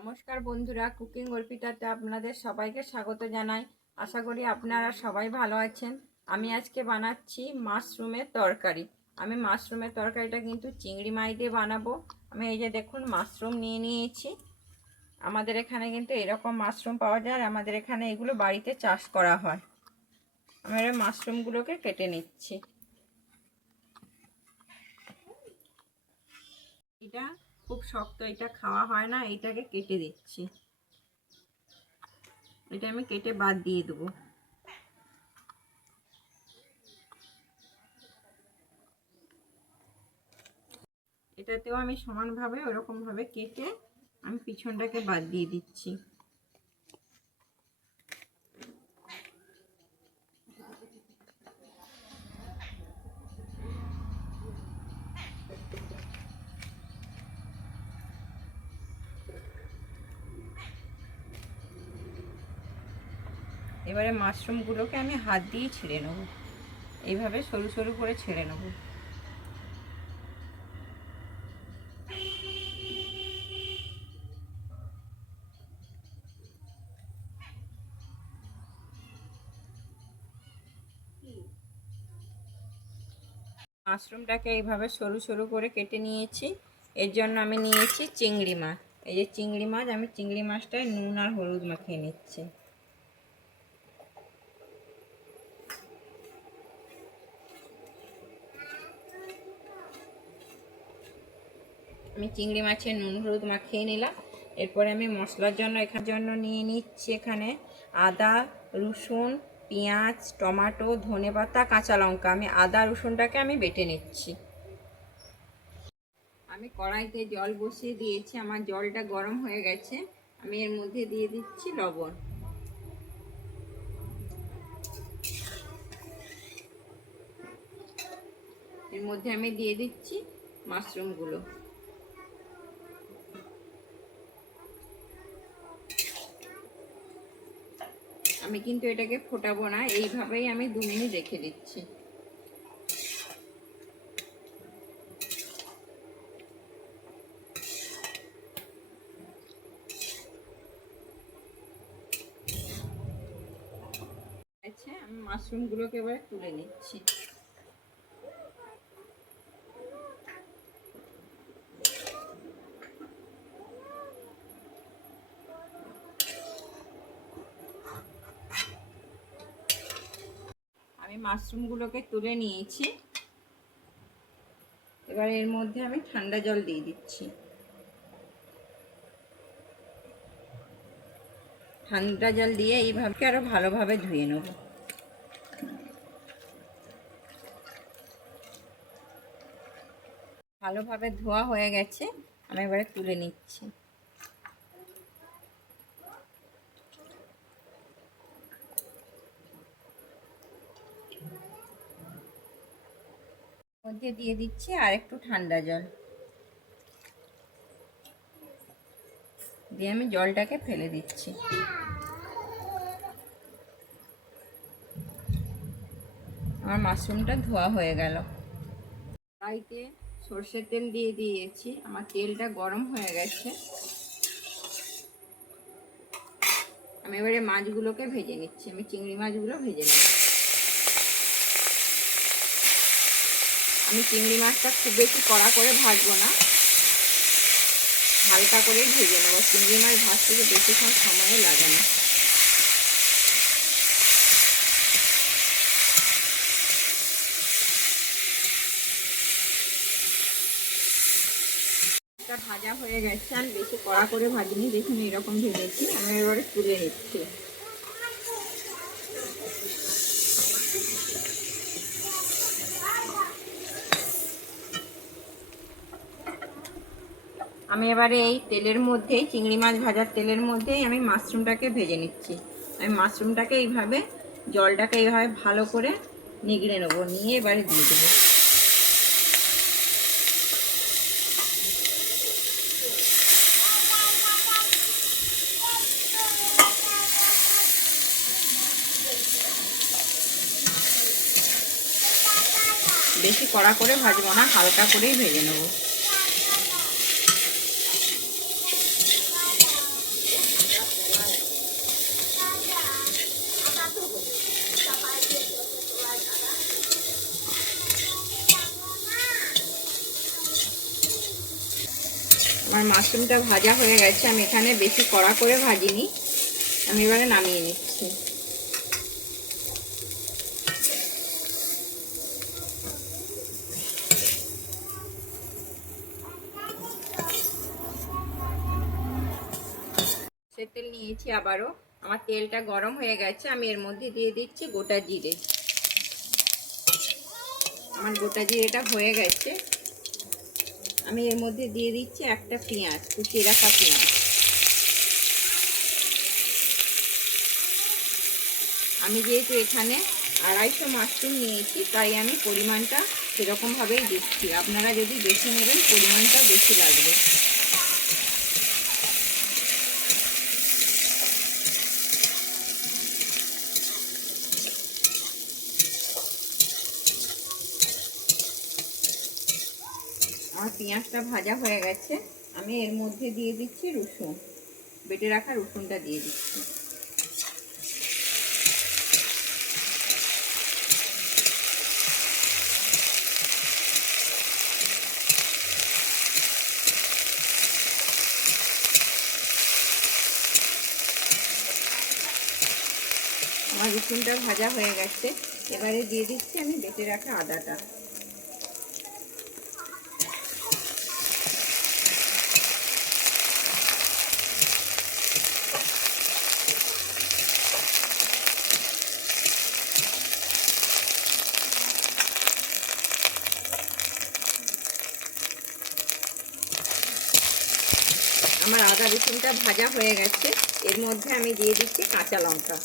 নমস্কার বন্ধুরা, কুকিং অর্পিতাতে আপনাদের সবাইকে স্বাগত জানাই। আশা করি আপনারা সবাই ভালো আছেন। আমি আজকে বানাচ্ছি মাশরুমের তরকারি। আমি মাশরুমের তরকারিটা কিন্তু চিংড়ি মাছ দিয়ে বানাবো। আমি এই যে দেখুন, মাশরুম নিয়ে নিয়েছি। আমাদের এখানে কিন্তু এরকম মাশরুম পাওয়া যায় আর আমাদের এখানে এগুলো বাড়িতে চাষ করা হয়। আমি এবার মাশরুমগুলোকে কেটে নিচ্ছি। এটা খুব শক্ত, এটা খাওয়া হয় না, এটাকে কেটে দিচ্ছি। এটা আমি কেটে বাদ দিয়ে দেবো। এটাতেও আমি সমানভাবে, ওরকমভাবে কেটে আমি পিছনটাকে বাদ দিয়ে দিচ্ছি। এবারে মাশরুমগুলোকে আমি হাত দিয়ে ছেড়ে নেব। এইভাবে সরু সরু করে ছেড়ে নেব। মাশরুমটাকে এইভাবে সরু সরু করে কেটে নিয়েছি। এর জন্য আমি নিয়েছি চিংড়ি মাছ। এই যে চিংড়ি মাছ, আমি চিংড়ি মাছটায় নুন আর হলুদ মাখিয়ে নিচ্ছি। আমি চিংড়ি মাছের নুন হলুদ মাখিয়ে নিলাম। এরপরে আমি মশলার জন্য এখানে জন্য নিয়ে নিচ্ছি এখানে আদা, রসুন, পেঁয়াজ, টমাটো ধনে পাতা কাঁচা লঙ্কা। আমি আদা, রসুনটাকে আমি বেটে নিচ্ছি। আমি কড়াইতে জল বসিয়ে দিয়েছি। আমার জলটা গরম হয়ে গেছে। আমি এর মধ্যে দিয়ে দিচ্ছি লবণ। এর মধ্যে আমি দিয়ে দিচ্ছি মাশরুমগুলো। আমি কিন্তু এটাকে ফোটাবো না, এইভাবেই আমি দু মিনিট রেখে দিচ্ছি। আচ্ছা আমি মাশরুমগুলোকে এবার তুলে নিচ্ছি আমি মাশরুমগুলোকে তুলে নিয়েছি। এবার এর মধ্যে আমি ঠান্ডা জল দিয়ে দিচ্ছি। ঠান্ডা জল দিয়ে এইভাবে আরও ভালোভাবে ধুয়ে নেব। ভালোভাবে ধোয়া হয়ে গেছে, আমি এবারে তুলে নিচ্ছি মধ্যে দিয়ে দিচ্ছি আর একটু ঠান্ডা জল। দিয়ে আমি জলটাকে ফেলে দিচ্ছি। আমার মাশরুমটা ধোয়া হয়ে গেল। কড়াইতে সর্ষের তেল দিয়ে দিয়েছি। আমার তেলটা গরম হয়ে গেছে। আমি এবারে মাছগুলোকে ভেজে নিচ্ছি। আমি চিংড়ি মাছগুলো ভেজে নেব। আমি চিংড়ি মাছটা খুব বেশি কড়া করে ভাজবো না। হালকা করেই ভেজে নেব। চিংড়ি মাছ ভাজতে বেশিক্ষণ সময় লাগে না। ভাজা হয়ে গেছে। আমি বেশি কড়া করে ভাজিনি। দেখুন এরকম ভেজেছি। আমি এবারে তুলে নিচ্ছি। আমি এবারে এই তেলের মধ্যেই, চিংড়ি মাছ ভাজার তেলের মধ্যেই আমি মাশরুমটাকে ভেজে নিচ্ছি। আমি মাশরুমটাকে এইভাবে, জলটাকে এইভাবে ভালো করে নিগড়ে নেব, নিয়ে এবারে দিয়ে দেবো। বেশি কড়া করে ভাজবো না, হালকা করেই ভেজে নেব। মাশরুমটা ভাজা হয়ে গেছে, আমি এখানে বেশি কড়া করে ভাজিনি। আমি এবারে নামিয়ে নিচ্ছি। তেল নিয়েছি আবারও। আমার তেলটা গরম হয়ে গেছে, আমি এর মধ্যে দিয়ে দিচ্ছি গোটা জিরে। আমার গোটা জিরেটা হয়ে গেছে। আমি এর মধ্যে দিয়ে দিচ্ছি একটা পেঁয়াজ, কুচিয়ে রাখা পেঁয়াজ। আমি যেহেতু এখানে আড়াইশো মাশরুম নিয়েছি, তাই আমি পরিমাণটা সেরকমভাবেই দিচ্ছি। আপনারা যদি বেশি নেবেন পরিমাণটা বেশি লাগবে। পেঁয়াজটা ভাজা হয়ে গেছে, আমি এর মধ্যে দিয়ে দিচ্ছি রসুন। বেটে রাখা রসুনটা দিয়ে দিচ্ছি। আমার রসুনটা ভাজা হয়ে গেছে, এবারে দিয়ে দিচ্ছি আমি বেটে রাখা আদাটা আমার আদা রসুনটা ভাজা হয়ে গেছে। এর মধ্যে আমি দিয়ে দিচ্ছি কাঁচা লঙ্কা।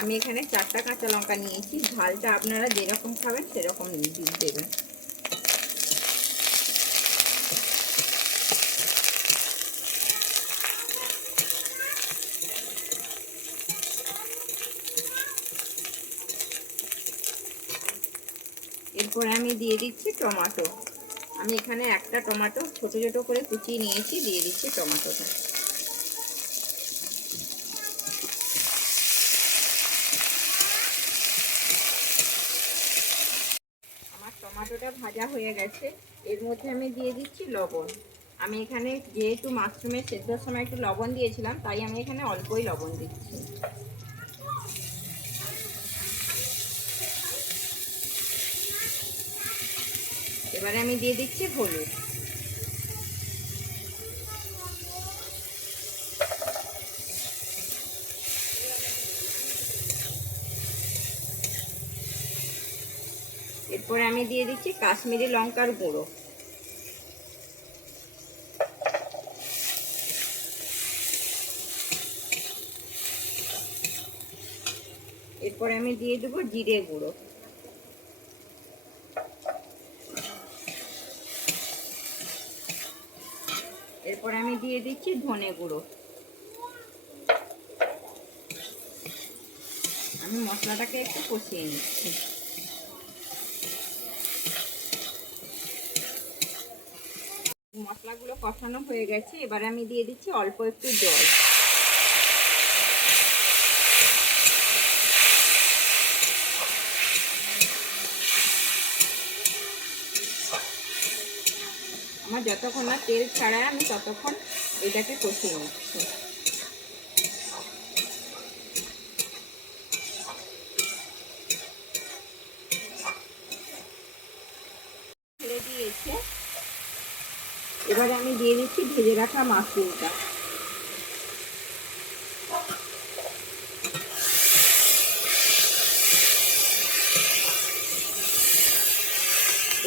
আমি এখানে চারটা কাঁচা লঙ্কা নিয়েছি। ঝালটা আপনারা যেরকম খাবেন সেরকম দিয়ে দেবেন। এরপরে আমি দিয়ে দিচ্ছি টমেটো। আমি এখানে একটা টমেটো, ছোট ছোট করে কুচিয়ে নিয়েছি, দিয়ে দিচ্ছি টমেটোটা। আমার টমেটোটা ভাজা হয়ে গেছে। এর মধ্যে আমি দিয়ে দিচ্ছি লবণ। আমি এখানে যেহেতু মাশরুমের সেদ্ধর সময় একটু লবণ দিয়েছিলাম, তাই আমি এখানে অল্পই লবণ দিচ্ছি। এবারে আমি দিয়ে দিচ্ছি হলুদ। এরপরে আমি দিয়ে দিচ্ছি কাশ্মীরি লঙ্কার গুঁড়ো। এরপরে আমি দিয়ে দেবো জিরে গুঁড়ো। এরপর আমি দিয়ে দিচ্ছি ধনে গুঁড়ো। আমি মশলাটাকে একটু কষিয়ে নিচ্ছি। মশলাগুলো কষানো হয়ে গেছে, এবার আমি দিয়ে দিচ্ছি অল্প একটু জল। আমার যতক্ষণ না তেল ছাড়ায় আমি ততক্ষণ এটাকে কষিয়ে নিচ্ছি এবারে আমি দিয়ে দিচ্ছি ভেজে রাখা মাশরুমটা।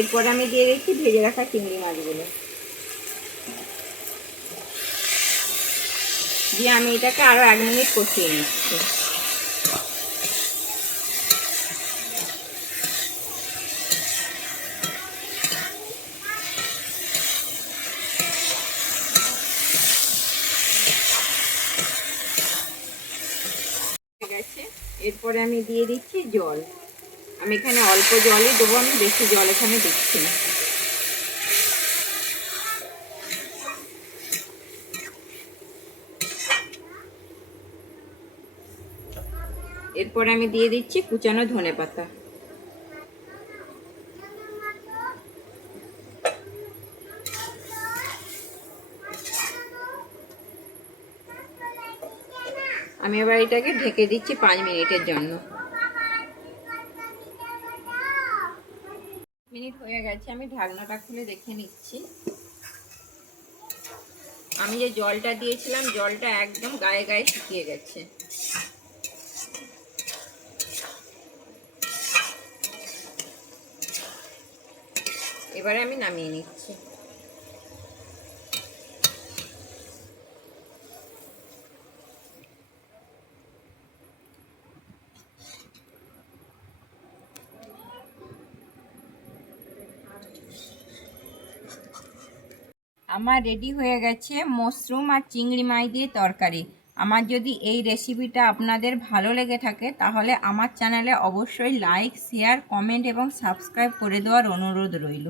এরপর আমি দিয়ে দিচ্ছি ভেজে রাখা চিংড়ি মাছগুলো। দিয়ে আমি এটাকে আরও এক মিনিট কষিয়ে নিচ্ছি। এরপরে আমি দিয়ে দিচ্ছি জল। আমি এখানে অল্প জলই দেবো, আমি বেশি জল এখানে দিচ্ছি না। এরপর আমি দিয়ে দিচ্ছি কুচানো ধনে পাতা। আমি এবার এটাকে ঢেকে দিচ্ছি পাঁচ মিনিটের জন্য। আমি ঢাকনাটা খুলে দেখে নিচ্ছি। আমি যে জলটা দিয়েছিলাম, জলটা একদম গায়ে গায়ে শুকিয়ে গেছে। এবারে আমি নামিয়ে নিচ্ছি। আমার রেডি হয়ে গেছে মশরুম আর চিংড়ি মাই দিয়ে তরকারি। আমার যদি এই রেসিপিটা আপনাদের ভালো লেগে থাকে, তাহলে আমার চ্যানেলে অবশ্যই লাইক শেয়ার কমেন্ট এবং সাবস্ক্রাইব করে দেওয়ার অনুরোধ রইল।